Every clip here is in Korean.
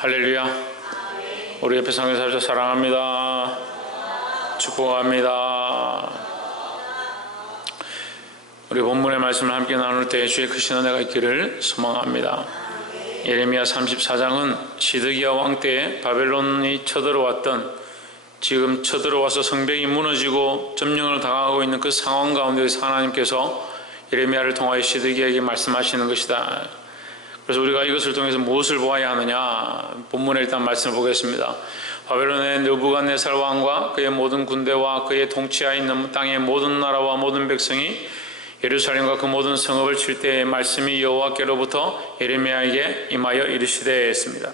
할렐루야. 우리 옆에 성교사님 사랑합니다. 축복합니다. 우리 본문의 말씀을 함께 나눌 때 주의 크신 은혜가 있기를 소망합니다. 예레미야 34장은 시드기야 왕 때 바벨론이 쳐들어왔던, 지금 쳐들어와서 성벽이 무너지고 점령을 당하고 있는 그 상황 가운데서 하나님께서 예레미야를 통하여 시드기야에게 말씀하시는 것이다. 그래서 우리가 이것을 통해서 무엇을 보아야 하느냐, 본문에 일단 말씀을 보겠습니다. 바벨론의 느부갓네살 왕과 그의 모든 군대와 그의 통치하에 있는 땅의 모든 나라와 모든 백성이 예루살렘과 그 모든 성읍을 칠 때의 말씀이 여호와께로부터 예레미야에게 임하여 이르시되 했습니다.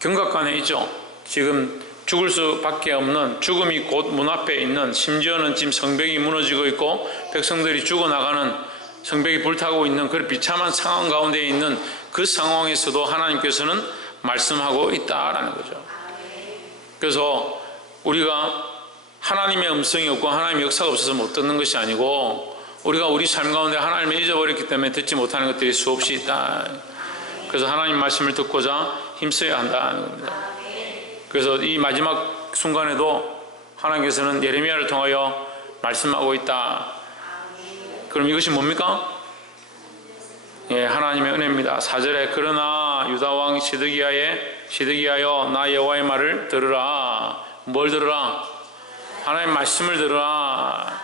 경각간에 있죠. 지금 죽을 수밖에 없는, 죽음이 곧 문 앞에 있는, 심지어는 지금 성벽이 무너지고 있고 백성들이 죽어나가는, 성벽이 불타고 있는 그 비참한 상황 가운데 있는 그 상황에서도 하나님께서는 말씀하고 있다라는 거죠. 그래서 우리가 하나님의 음성이 없고 하나님의 역사가 없어서 못 듣는 것이 아니고, 우리가 우리 삶 가운데 하나님을 잊어버렸기 때문에 듣지 못하는 것들이 수없이 있다. 그래서 하나님 말씀을 듣고자 힘써야 한다는 겁니다. 그래서 이 마지막 순간에도 하나님께서는 예레미야를 통하여 말씀하고 있다. 그럼 이것이 뭡니까? 예, 하나님의 은혜입니다. 4절에 그러나 유다왕 시드기야여 나 여호와의 말을 들으라. 뭘 들으라? 하나님의 말씀을 들으라.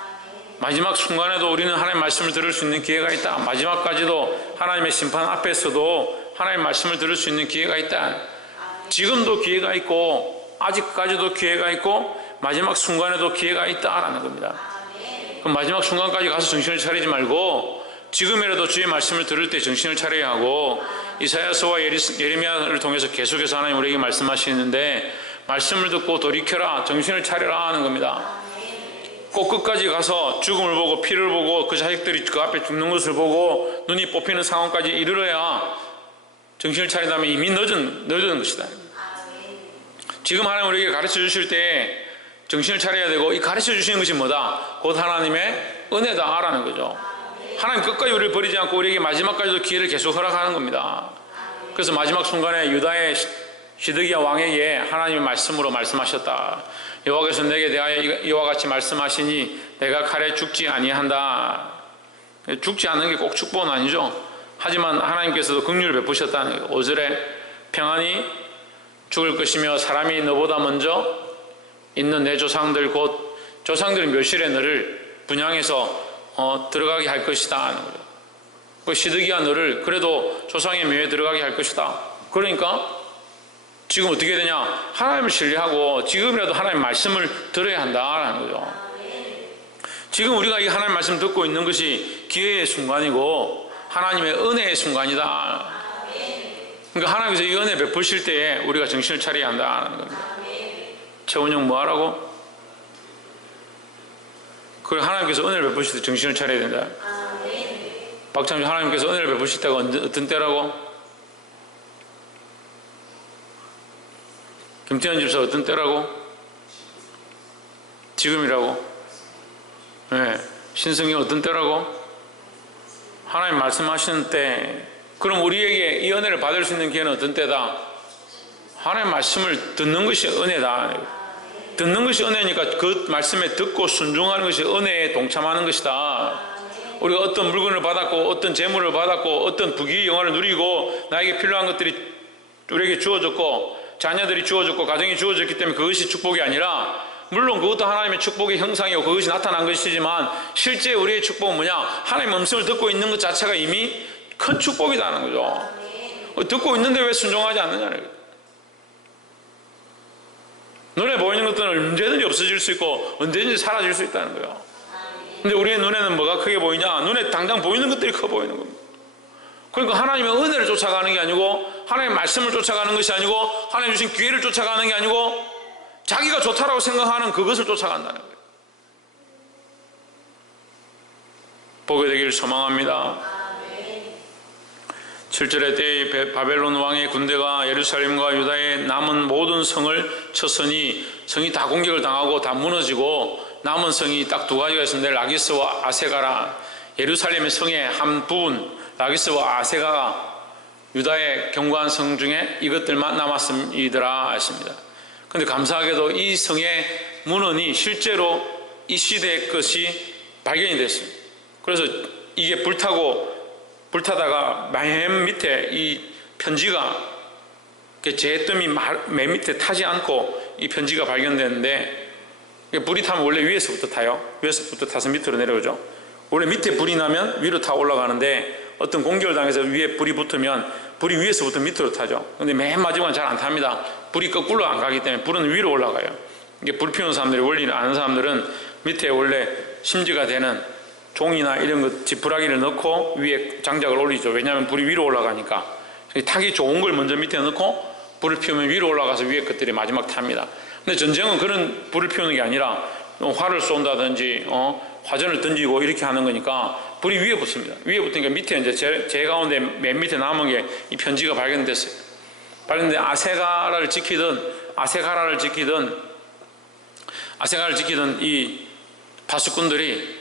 마지막 순간에도 우리는 하나님의 말씀을 들을 수 있는 기회가 있다. 마지막까지도 하나님의 심판 앞에서도 하나님의 말씀을 들을 수 있는 기회가 있다. 지금도 기회가 있고 아직까지도 기회가 있고 마지막 순간에도 기회가 있다라는 겁니다. 그럼 마지막 순간까지 가서 정신을 차리지 말고 지금이라도 주의 말씀을 들을 때 정신을 차려야 하고, 이사야서와 예레미야를 통해서 계속해서 하나님 우리에게 말씀하시는데, 말씀을 듣고 돌이켜라, 정신을 차려라 하는 겁니다. 꼭 끝까지 가서 죽음을 보고 피를 보고 그 자식들이 그 앞에 죽는 것을 보고 눈이 뽑히는 상황까지 이르러야 정신을 차린다면 이미 늦은 것이다. 지금 하나님 우리에게 가르쳐 주실 때 정신을 차려야 되고, 이 가르쳐 주시는 것이 뭐다? 곧 하나님의 은혜다라는 거죠. 하나님 끝까지 우리를 버리지 않고 우리에게 마지막까지도 기회를 계속 허락하는 겁니다. 그래서 마지막 순간에 유다의 시드기야 왕에게 하나님의 말씀으로 말씀하셨다. 여호와께서 내게 대하여 이와 같이 말씀하시니 내가 칼에 죽지 아니한다. 죽지 않는 게 꼭 축복은 아니죠. 하지만 하나님께서도 긍휼을 베푸셨다는 거예요. 5절에 평안히 죽을 것이며 사람이 너보다 먼저 있는 내 조상들, 곧 조상들 묘실에 너를 분양해서 들어가게 할 것이다 하는 거죠. 그 시드기야 너를 그래도 조상의 묘에 들어가게 할 것이다. 그러니까 지금 어떻게 되냐? 하나님을 신뢰하고 지금이라도 하나님의 말씀을 들어야 한다라는 거죠. 지금 우리가 이 하나님의 말씀 듣고 있는 것이 기회의 순간이고 하나님의 은혜의 순간이다. 그러니까 하나님께서 이 은혜 베푸실 때에 우리가 정신을 차려야 한다는 겁니다. 최원영 뭐 하라고? 그걸 하나님께서 은혜를 베푸실 때 정신을 차려야 된다. 박창주 하나님께서 은혜를 베푸실 때가 어떤 때라고? 김태현 집사 어떤 때라고? 지금이라고? 네. 신성이 어떤 때라고? 하나님 말씀하시는 때. 그럼 우리에게 이 은혜를 받을 수 있는 기회는 어떤 때다? 하나님 말씀을 듣는 것이 은혜다. 듣는 것이 은혜니까 그 말씀에 듣고 순종하는 것이 은혜에 동참하는 것이다. 우리가 어떤 물건을 받았고 어떤 재물을 받았고 어떤 부귀 영화를 누리고 나에게 필요한 것들이 우리에게 주어졌고 자녀들이 주어졌고 가정이 주어졌기 때문에 그것이 축복이 아니라, 물론 그것도 하나님의 축복의 형상이고 그것이 나타난 것이지만 실제 우리의 축복은 뭐냐? 하나님의 음성을 듣고 있는 것 자체가 이미 큰 축복이라는 거죠. 듣고 있는데 왜 순종하지 않느냐는 거예요. 눈에 보이는 것들은 언제든지 없어질 수 있고 언제든지 사라질 수 있다는 거예요. 근데 우리의 눈에는 뭐가 크게 보이냐? 눈에 당장 보이는 것들이 커 보이는 겁니다. 그러니까 하나님의 은혜를 쫓아가는 게 아니고 하나님의 말씀을 쫓아가는 것이 아니고 하나님 주신 기회를 쫓아가는 게 아니고 자기가 좋다라고 생각하는 그것을 쫓아간다는 거예요. 보게 되기를 소망합니다. 7절에 때에 바벨론 왕의 군대가 예루살렘과 유다의 남은 모든 성을 쳤으니 성이 다 공격을 당하고 다 무너지고 남은 성이 딱 두 가지가 있었는데 라기스와 아세가라. 예루살렘의 성의 한 부분 라기스와 아세가가 유다의 견고한 성 중에 이것들만 남았음이더라 했습니다. 근데 감사하게도 이 성의 문헌이 실제로 이 시대의 것이 발견이 됐어요. 그래서 이게 불타다가 맨 밑에 이 편지가 재뜸이 맨 밑에 타지 않고 이 편지가 발견됐는데, 불이 타면 원래 위에서부터 타요. 위에서부터 타서 밑으로 내려오죠. 원래 밑에 불이 나면 위로 타 올라가는데 어떤 공격을 당해서 위에 불이 붙으면 불이 위에서부터 밑으로 타죠. 근데 맨 마지막은 잘 안 탑니다. 불이 거꾸로 안 가기 때문에 불은 위로 올라가요. 이게 불 피우는 사람들이 원리를 아는 사람들은 밑에 원래 심지가 되는 종이나 이런 것 지푸라기를 넣고 위에 장작을 올리죠. 왜냐하면 불이 위로 올라가니까. 타기 좋은 걸 먼저 밑에 넣고 불을 피우면 위로 올라가서 위에 것들이 마지막 탑니다. 근데 전쟁은 그런 불을 피우는 게 아니라 활을 쏜다든지 화전을 던지고 이렇게 하는 거니까 불이 위에 붙습니다. 위에 붙으니까 밑에 이제 제 가운데 맨 밑에 남은 게 이 편지가 발견됐어요. 발견된 아세가라를 지키던 이 파수꾼들이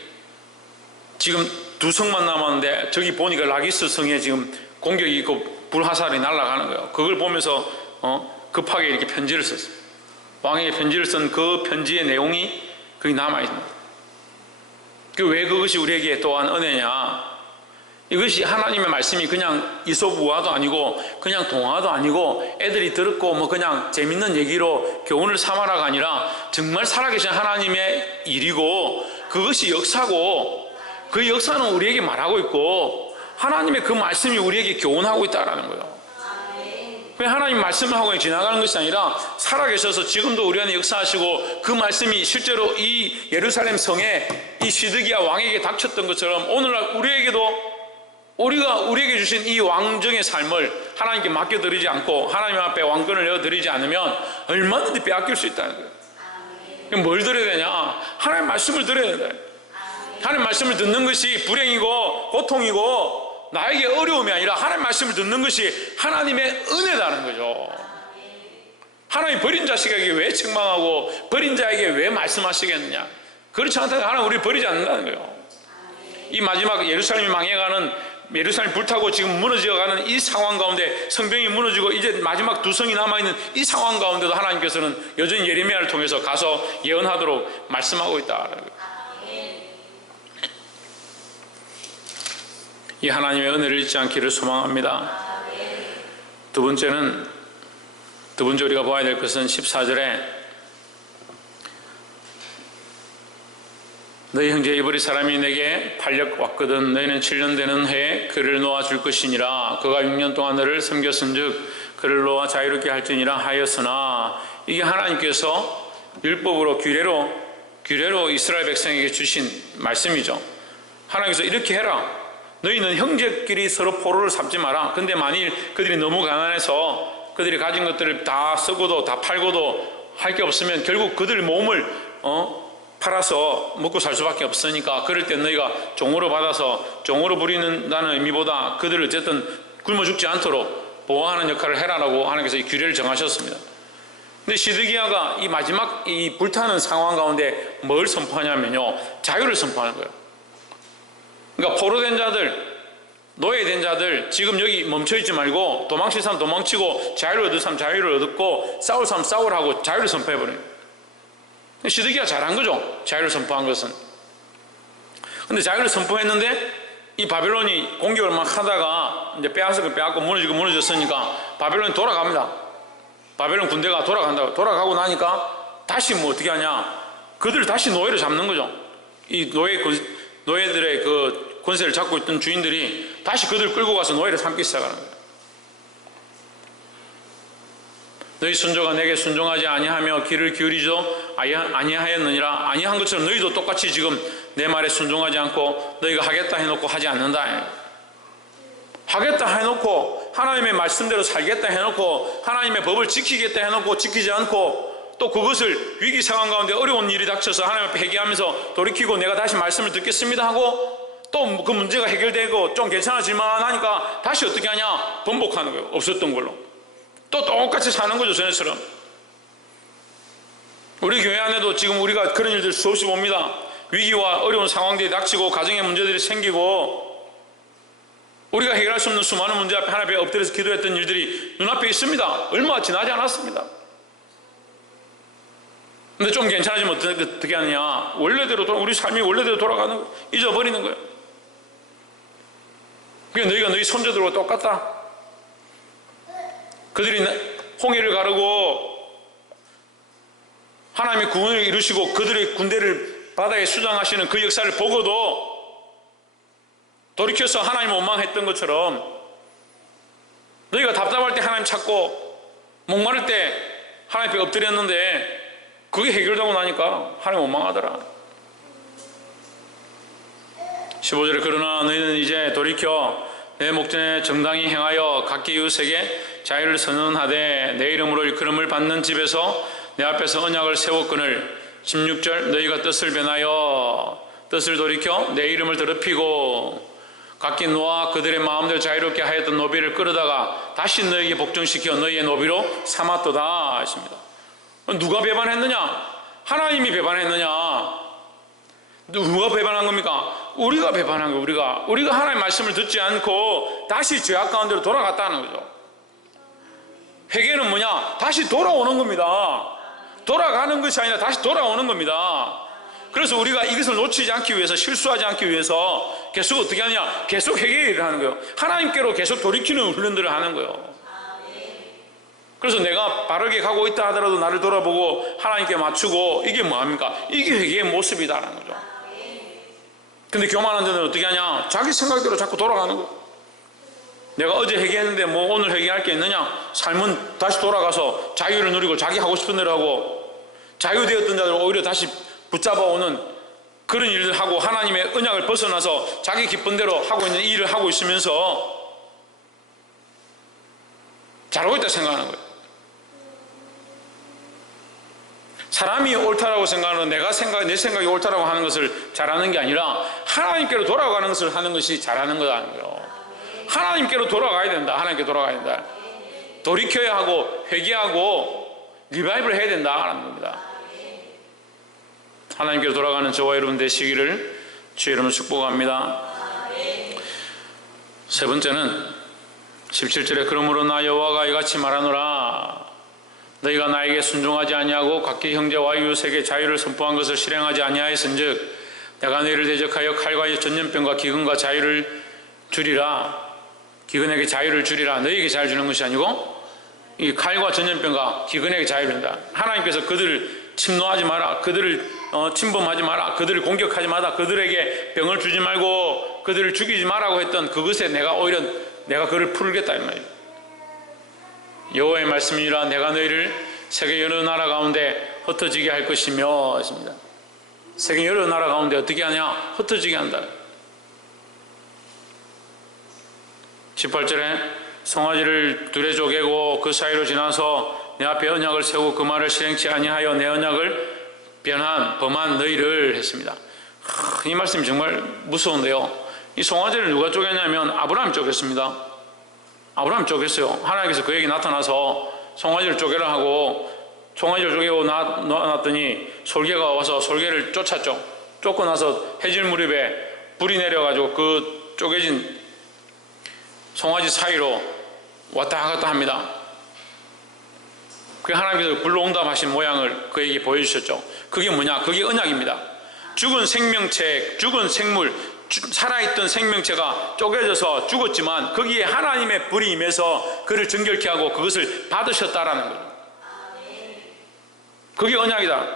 지금 두 성만 남았는데 저기 보니까 라기스 성에 지금 공격이 있고 불화살이 날아가는 거예요. 그걸 보면서 급하게 이렇게 편지를 썼어요. 왕에게 편지를 쓴 그 편지의 내용이 거기 남아있습니다. 왜 그것이 우리에게 또한 은혜냐? 이것이 하나님의 말씀이 그냥 이솝우화도 아니고 그냥 동화도 아니고 애들이 들었고 뭐 그냥 재밌는 얘기로 교훈을 삼아라가 아니라 정말 살아계신 하나님의 일이고 그것이 역사고 그 역사는 우리에게 말하고 있고 하나님의 그 말씀이 우리에게 교훈하고 있다는 거예요. 왜 하나님 말씀을 하고 지나가는 것이 아니라 살아계셔서 지금도 우리 안에 역사하시고 그 말씀이 실제로 이 예루살렘 성에 이 시드기야 왕에게 닥쳤던 것처럼 오늘날 우리에게 주신 이 왕정의 삶을 하나님께 맡겨드리지 않고 하나님 앞에 왕권을 내어드리지 않으면 얼마든지 빼앗길 수 있다는 거예요. 그럼 뭘 들어야 되냐? 하나님 말씀을 들어야 돼. 하나님 말씀을 듣는 것이 불행이고 고통이고 나에게 어려움이 아니라 하나님 말씀을 듣는 것이 하나님의 은혜라는 거죠. 하나님 버린 자식에게 왜 책망하고 버린 자에게 왜 말씀하시겠느냐? 그렇지 않다면 하나님 우리를 버리지 않는다는 거예요. 이 마지막 예루살렘이 망해가는, 예루살렘 불타고 지금 무너져가는 이 상황 가운데 성벽이 무너지고 이제 마지막 두 성이 남아있는 이 상황 가운데도 하나님께서는 여전히 예레미야를 통해서 가서 예언하도록 말씀하고 있다는 거예요. 이 하나님의 은혜를 잊지 않기를 소망합니다. 두 번째 우리가 봐야 될 것은 14절에 너희 형제 이브리 사람이 내게 팔려 왔거든 너희는 7년 되는 해에 그를 놓아줄 것이니라. 그가 6년 동안 너를 섬겼은즉 그를 놓아 자유롭게 할지니라 하였으나, 이게 하나님께서 율법으로 규례로 이스라엘 백성에게 주신 말씀이죠. 하나님께서 이렇게 해라. 너희는 형제끼리 서로 포로를 삼지 마라. 근데 만일 그들이 너무 가난해서 그들이 가진 것들을 다 쓰고도 다 팔고도 할 게 없으면 결국 그들 몸을 팔아서 먹고 살 수밖에 없으니까 그럴 때 너희가 종으로 받아서 종으로 부리는다는 의미보다 그들을 어쨌든 굶어 죽지 않도록 보호하는 역할을 해라라고 하나님께서 이 규례를 정하셨습니다. 근데 시드기야가 이 마지막 이 불타는 상황 가운데 뭘 선포하냐면요, 자유를 선포하는 거예요. 그러니까 포로된 자들, 노예된 자들 지금 여기 멈춰있지 말고 도망칠 사람 도망치고 자유를 얻을 사람 자유를 얻고 싸울 사람 싸우라고 자유를 선포해버려요. 시드기야 잘한 거죠, 자유를 선포한 것은. 근데 자유를 선포했는데 이 바벨론이 공격을 막 하다가 이제 빼앗고 무너졌으니까 바벨론이 돌아갑니다. 바벨론 군대가 돌아가고 나니까 다시 뭐 어떻게 하냐, 그들을 다시 노예로 잡는 거죠. 이 노예들의 그 권세를 잡고 있던 주인들이 다시 그들을 끌고 가서 노예를 삼기 시작하는 거예요. 너희 순조가 내게 순종하지 아니하며 귀를 기울이지도 아니하였느니라. 아니한 것처럼 너희도 똑같이 지금 내 말에 순종하지 않고 너희가 하겠다 해놓고 하지 않는다. 하겠다 해놓고 하나님의 말씀대로 살겠다 해놓고 하나님의 법을 지키겠다 해놓고 지키지 않고 또 그것을 위기 상황 가운데 어려운 일이 닥쳐서 하나님 앞에 회개하면서 돌이키고 내가 다시 말씀을 듣겠습니다 하고 또 그 문제가 해결되고 좀 괜찮아질만 하니까 다시 어떻게 하냐, 번복하는 거예요. 없었던 걸로 또 똑같이 사는 거죠. 전에처럼. 우리 교회 안에도 지금 우리가 그런 일들 수없이 봅니다. 위기와 어려운 상황들이 닥치고 가정의 문제들이 생기고 우리가 해결할 수 없는 수많은 문제 앞에 하나님 앞에 엎드려서 기도했던 일들이 눈앞에 있습니다. 얼마 지나지 않았습니다. 근데 좀 괜찮아지면 어떻게 하느냐? 원래대로 우리 삶이 원래대로 돌아가는 거예요. 잊어버리는 거예요. 그게 너희가 너희 손자들과 똑같다. 그들이 홍해를 가르고 하나님의 구원을 이루시고 그들의 군대를 바다에 수장하시는 그 역사를 보고도 돌이켜서 하나님을 원망했던 것처럼 너희가 답답할 때 하나님 찾고 목마를 때 하나님 앞에 엎드렸는데 그게 해결되고 나니까 하나님 원망하더라. 15절에 그러나 너희는 이제 돌이켜 내 목전에 정당히 행하여 각기 이웃에게 자유를 선언하되 내 이름으로 일컬음을 받는 집에서 내 앞에서 언약을 세웠거늘. 16절 너희가 뜻을 변하여 뜻을 돌이켜 내 이름을 더럽히고 각기 노아 그들의 마음대로 자유롭게 하였던 노비를 끌어다가 다시 너희에게 복종시켜 너희의 노비로 삼았도다 하십니다. 누가 배반했느냐? 하나님이 배반했느냐? 누가 배반한 겁니까? 우리가 배반한 거예요. 우리가 하나님의 말씀을 듣지 않고 다시 죄악 가운데로 돌아갔다는 거죠. 회개는 뭐냐? 다시 돌아오는 겁니다. 돌아가는 것이 아니라 다시 돌아오는 겁니다. 그래서 우리가 이것을 놓치지 않기 위해서, 실수하지 않기 위해서 계속 어떻게 하냐? 계속 회개를 하는 거예요. 하나님께로 계속 돌이키는 훈련들을 하는 거예요. 그래서 내가 바르게 가고 있다 하더라도 나를 돌아보고 하나님께 맞추고, 이게 뭐합니까? 이게 회개의 모습이다라는 거죠. 근데 교만한 자는 어떻게 하냐? 자기 생각대로 자꾸 돌아가는 거예요. 내가 어제 회개했는데 뭐 오늘 회개할 게 있느냐? 삶은 다시 돌아가서 자유를 누리고 자기 하고 싶은 대로 하고, 자유되었던 자들 오히려 다시 붙잡아오는 그런 일을 하고 하나님의 언약을 벗어나서 자기 기쁜 대로 하고 있는 일을 하고 있으면서 잘하고 있다 생각하는 거예요. 사람이 옳다라고 생각하는, 내 생각이 옳다라고 하는 것을 잘하는 게 아니라 하나님께로 돌아가는 것을 하는 것이 잘하는 거라는 거예요. 하나님께로 돌아가야 된다. 하나님께 돌아가야 된다. 돌이켜야 하고 회개하고 리바이브를 해야 된다라는 겁니다. 하나님께로 돌아가는 저와 여러분 되시기를 주의 이름으로 축복합니다. 세 번째는 17절에 그러므로 나 여호와가 이같이 말하노라. 너희가 나에게 순종하지 아니하고 각기 형제와 이웃에게 자유를 선포한 것을 실행하지 아니하였은즉 내가 너희를 대적하여 칼과 전염병과 기근과 자유를 주리라. 기근에게 자유를 주리라. 너희에게 자유를 주는 것이 아니고 이 칼과 전염병과 기근에게 자유를 준다. 하나님께서 그들을 침노하지 마라. 그들을 침범하지 마라. 그들을 공격하지 마라. 그들에게 병을 주지 말고 그들을 죽이지 마라고 했던 그것에 오히려 내가 그를 풀겠다 이 말이에요. 여호와의 말씀이라 내가 너희를 세계 여러 나라 가운데 흩어지게 할 것이며 하십니다. 세계 여러 나라 가운데 어떻게 하냐? 흩어지게 한다. 18절에 송아지를 둘에 쪼개고 그 사이로 지나서 내 앞에 언약을 세우고 그 말을 실행치 아니하여 내 언약을 범한 너희를 했습니다. 이 말씀이 정말 무서운데요. 이 송아지를 누가 쪼갰냐면 아브라함이 쪼갰습니다. 아브라함이 쪼갰어요. 하나님께서 그에게 나타나서 송아지를 쪼개라 하고 송아지를 쪼개고 놨더니 솔개가 와서 솔개를 쫓았죠. 쫓고 나서 해질 무렵에 불이 내려가지고 그 쪼개진 송아지 사이로 왔다 갔다 합니다. 그 하나님께서 불로 응답하신 모양을 그에게 보여주셨죠. 그게 뭐냐? 그게 언약입니다. 죽은 생명체, 죽은 생물, 살아있던 생명체가 쪼개져서 죽었지만 거기에 하나님의 불이 임해서 그를 정결케 하고 그것을 받으셨다라는 거예요. 그게 언약이다.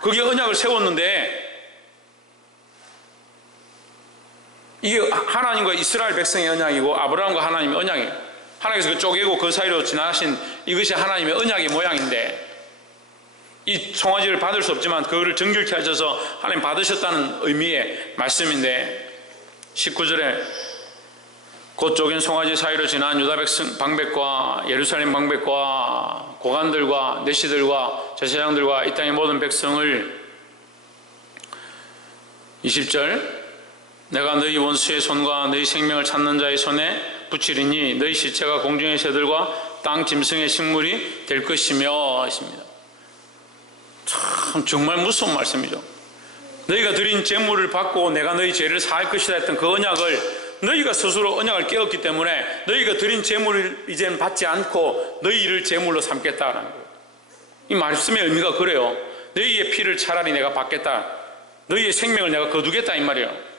그게 언약을 세웠는데 이게 하나님과 이스라엘 백성의 언약이고 아브라함과 하나님의 언약이에요. 하나님께서 그 쪼개고 그 사이로 지나가신 이것이 하나님의 언약의 모양인데 이 송아지를 받을 수 없지만 그거를 정결케 하셔서 하나님 받으셨다는 의미의 말씀인데 19절에 곧 쪼갠 송아지 사이로 지난 유다 백성 방백과 예루살렘 방백과 고관들과 내시들과 제사장들과 이 땅의 모든 백성을 20절 내가 너희 원수의 손과 너희 생명을 찾는 자의 손에 붙이리니 너희 시체가 공중의 새들과 땅 짐승의 식물이 될 것이며 하십니다. 참 정말 무서운 말씀이죠. 너희가 드린 재물을 받고 내가 너희 죄를 사할 것이다 했던 그 언약을 너희가 스스로 언약을 깨었기 때문에 너희가 드린 재물을 이제는 받지 않고 너희 일을 재물로 삼겠다라는 거예요. 이 말씀의 의미가 그래요. 너희의 피를 차라리 내가 받겠다, 너희의 생명을 내가 거두겠다 이 말이에요.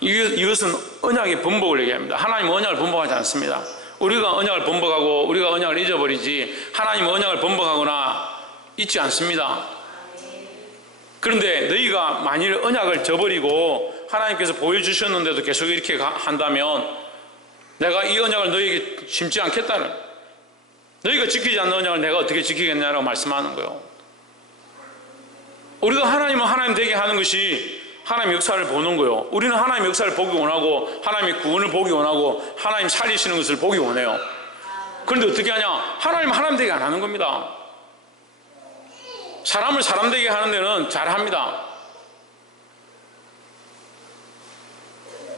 이것은 언약의 번복을 얘기합니다. 하나님은 언약을 번복하지 않습니다. 우리가 언약을 번복하고 우리가 언약을 잊어버리지, 하나님은 언약을 번복하거나 잊지 않습니다. 그런데 너희가 만일 언약을 저버리고 하나님께서 보여주셨는데도 계속 이렇게 한다면 내가 이 언약을 너희에게 심지 않겠다는, 너희가 지키지 않는 언약을 내가 어떻게 지키겠냐라고 말씀하는 거예요. 우리가 하나님은 하나님 되게 하는 것이 하나님의 역사를 보는 거예요. 우리는 하나님의 역사를 보기 원하고 하나님의 구원을 보기 원하고 하나님 살리시는 것을 보기 원해요. 그런데 어떻게 하냐? 하나님은 하나님 되게 안 하는 겁니다. 사람을 사람 되게 하는 데는 잘합니다.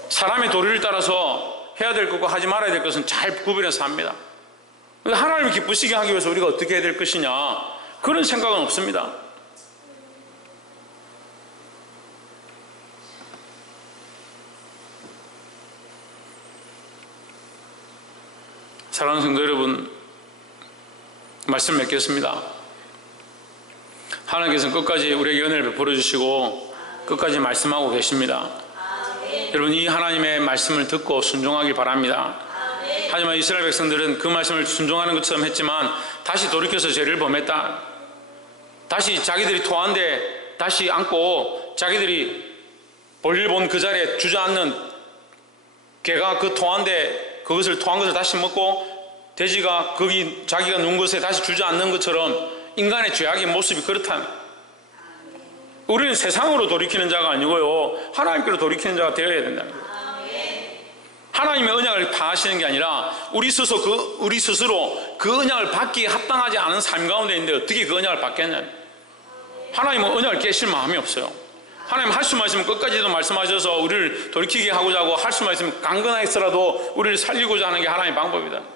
사람의 도리를 따라서 해야 될 것과 하지 말아야 될 것은 잘 구분해서 합니다. 하나님을 기쁘시게 하기 위해서 우리가 어떻게 해야 될 것이냐, 그런 생각은 없습니다. 사랑하는 성도 여러분, 말씀 맺겠습니다. 하나님께서는 끝까지 우리에게 은혜를 베풀어 주시고 끝까지 말씀하고 계십니다. 여러분, 이 하나님의 말씀을 듣고 순종하길 바랍니다. 하지만 이스라엘 백성들은 그 말씀을 순종하는 것처럼 했지만 다시 돌이켜서 죄를 범했다. 다시 자기들이 토한 데 다시 앉고 자기들이 볼일 본 그 자리에 주저앉는, 개가 그 토한 데 그것을 토한 것을 다시 먹고 돼지가 거기 자기가 누운 것에 다시 주저앉는 것처럼 인간의 죄악의 모습이 그렇다면 우리는 세상으로 돌이키는 자가 아니고요, 하나님께로 돌이키는 자가 되어야 된다는 거예요. 하나님의 언약을 파하시는 게 아니라 우리 스스로 그 언약을 받기에 합당하지 않은 삶 가운데 있는데 어떻게 그 언약을 받겠냐. 하나님은 언약을 깨실 마음이 없어요. 하나님 할 수만 있으면 끝까지도 말씀하셔서 우리를 돌이키게 하고자 하고, 할 수만 있으면 강건하게서라도 우리를 살리고자 하는 게 하나님의 방법이다.